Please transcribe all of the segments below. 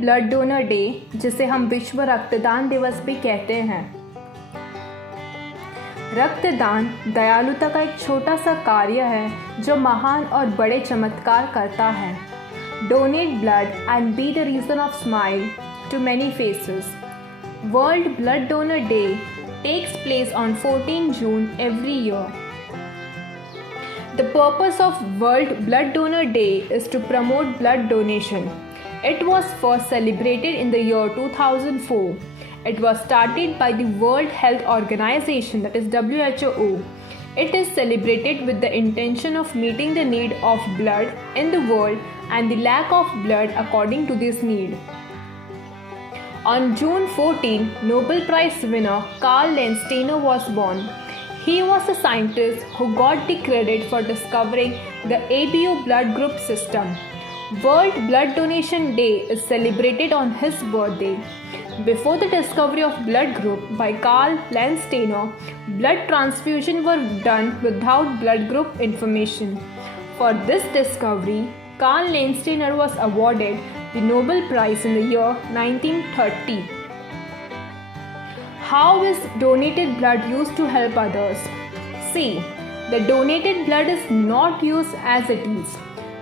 Blood donor day, जिसे हम विश्व रक्तदान दिवस भी कहते हैं। रक्तदान दयालुता का एक छोटा सा कार्य है जो महान और बड़े चमत्कार करता है। Donate blood and be the reason of smile to many faces. World blood donor day takes place on 14 June every year. The purpose of World Blood Donor Day is to promote blood donation. It was first celebrated in the year 2004. It was started by the World Health Organization, that is WHO. It is celebrated with the intention of meeting the need of blood in the world and the lack of blood according to this need. On June 14, Nobel Prize winner Karl Landsteiner was born. He was a scientist who got the credit for discovering the ABO blood group system. World Blood Donation Day is celebrated on his birthday. Before the discovery of blood group by Karl Landsteiner, blood transfusion were done without blood group information. For this discovery, Karl Landsteiner was awarded the Nobel Prize in the year 1930. How is donated blood used to help others? See, the donated blood is not used as it is.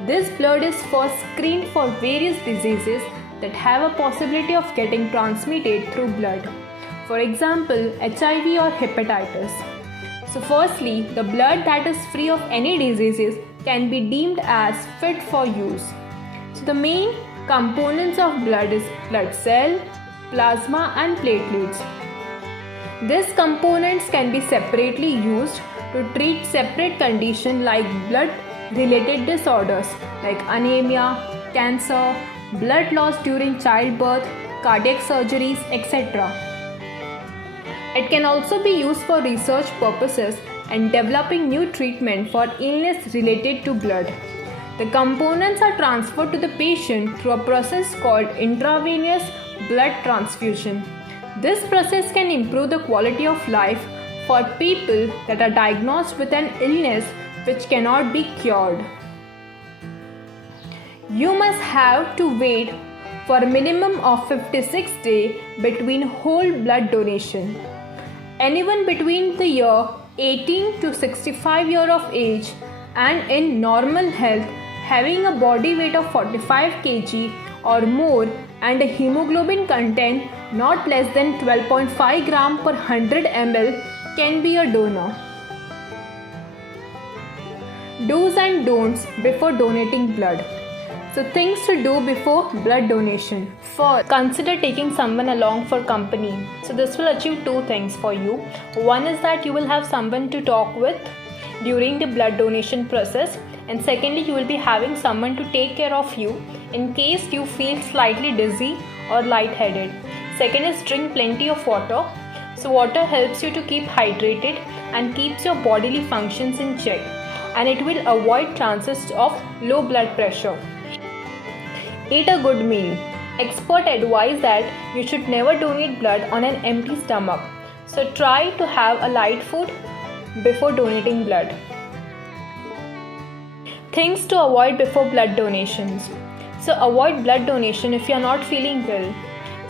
This blood is first screened for various diseases that have a possibility of getting transmitted through blood. For example, HIV or hepatitis. So firstly, the blood that is free of any diseases can be deemed as fit for use. So the main components of blood is blood cell, plasma and platelets. These components can be separately used to treat separate conditions like blood related disorders like anemia, cancer, blood loss during childbirth, cardiac surgeries, etc. It can also be used for research purposes and developing new treatment for illness related to blood. The components are transferred to the patient through a process called intravenous blood transfusion. This process can improve the quality of life for people that are diagnosed with an illness which cannot be cured. You must have to wait for a minimum of 56 days between whole blood donation. Anyone between the year 18 to 65 years of age and in normal health, having a body weight of 45 kg or more and a hemoglobin content not less than 12.5 gram per 100 ml can be a donor. Do's and don'ts before donating blood. So things to do before blood donation. First, consider taking someone along for company. So this will achieve two things for you. One is that you will have someone to talk with during the blood donation process, and secondly, you will be having someone to take care of you in case you feel slightly dizzy or lightheaded. Second is drink plenty of water. So water helps you to keep hydrated and keeps your bodily functions in check, and it will avoid chances of low blood pressure. Eat a good meal. Expert advise that you should never donate blood on an empty stomach. So try to have a light food before donating blood. Things to avoid before blood donations. So avoid blood donation if you are not feeling well.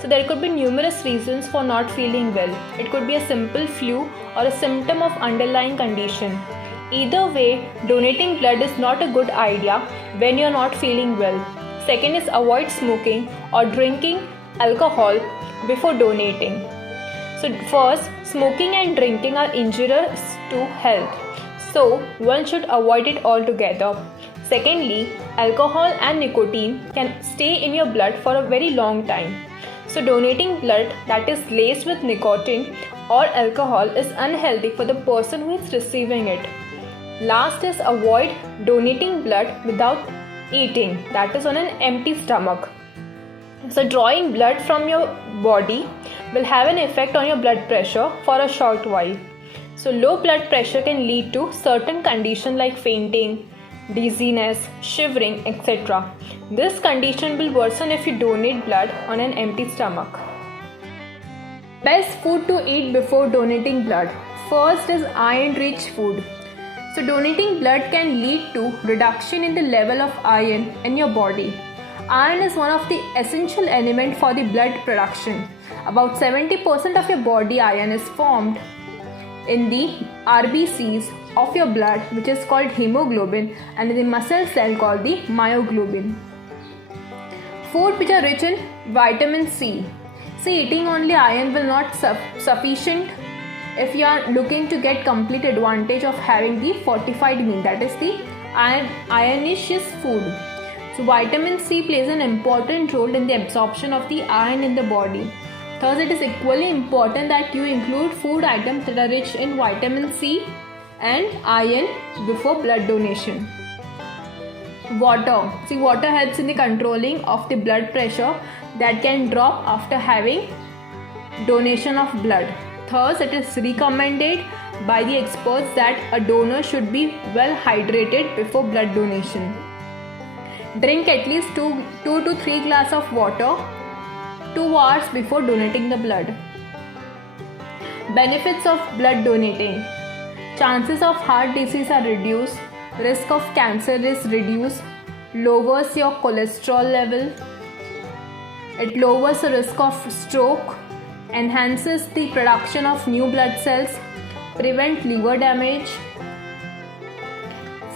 So there could be numerous reasons for not feeling well. It could be a simple flu or a symptom of underlying condition. Either way, donating blood is not a good idea when you are not feeling well. Second is avoid smoking or drinking alcohol before donating. So first, smoking and drinking are injurious to health. So one should avoid it altogether. Secondly, alcohol and nicotine can stay in your blood for a very long time. So donating blood that is laced with nicotine or alcohol is unhealthy for the person who is receiving it. Last is avoid donating blood without eating, that is on an empty stomach. So drawing blood from your body will have an effect on your blood pressure for a short while. So low blood pressure can lead to certain conditions like fainting, dizziness, shivering, etc. This condition will worsen if you donate blood on an empty stomach. Best food to eat before donating blood. First is iron-rich food. So donating blood can lead to reduction in the level of iron in your body. Iron is one of the essential elements for the blood production. About 70% of your body iron is formed in the RBCs of your blood, which is called hemoglobin, and in the muscle cell called the myoglobin. Food which are rich in vitamin C. See, eating only iron will not sufficient if you are looking to get complete advantage of having the fortified meal, that is the ironicious food. So vitamin C plays an important role in the absorption of the iron in the body. Thus, it is equally important that you include food items that are rich in vitamin C and iron before blood donation. Water. See, water helps in the controlling of the blood pressure that can drop after having donation of blood. Thus, it is recommended by the experts that a donor should be well hydrated before blood donation. Drink at least 2 to 3 glasses of water 2 hours before donating the blood. Benefits of blood donating. Chances of heart disease are reduced. Risk of cancer is reduced. Lowers your cholesterol level. It lowers the risk of stroke. Enhances the production of new blood cells. Prevent liver damage.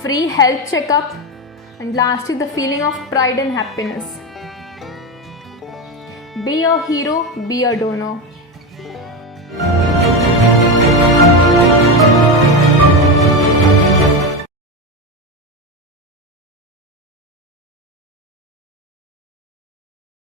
Free health checkup. And lastly, the feeling of pride and happiness. Be a hero, be a donor.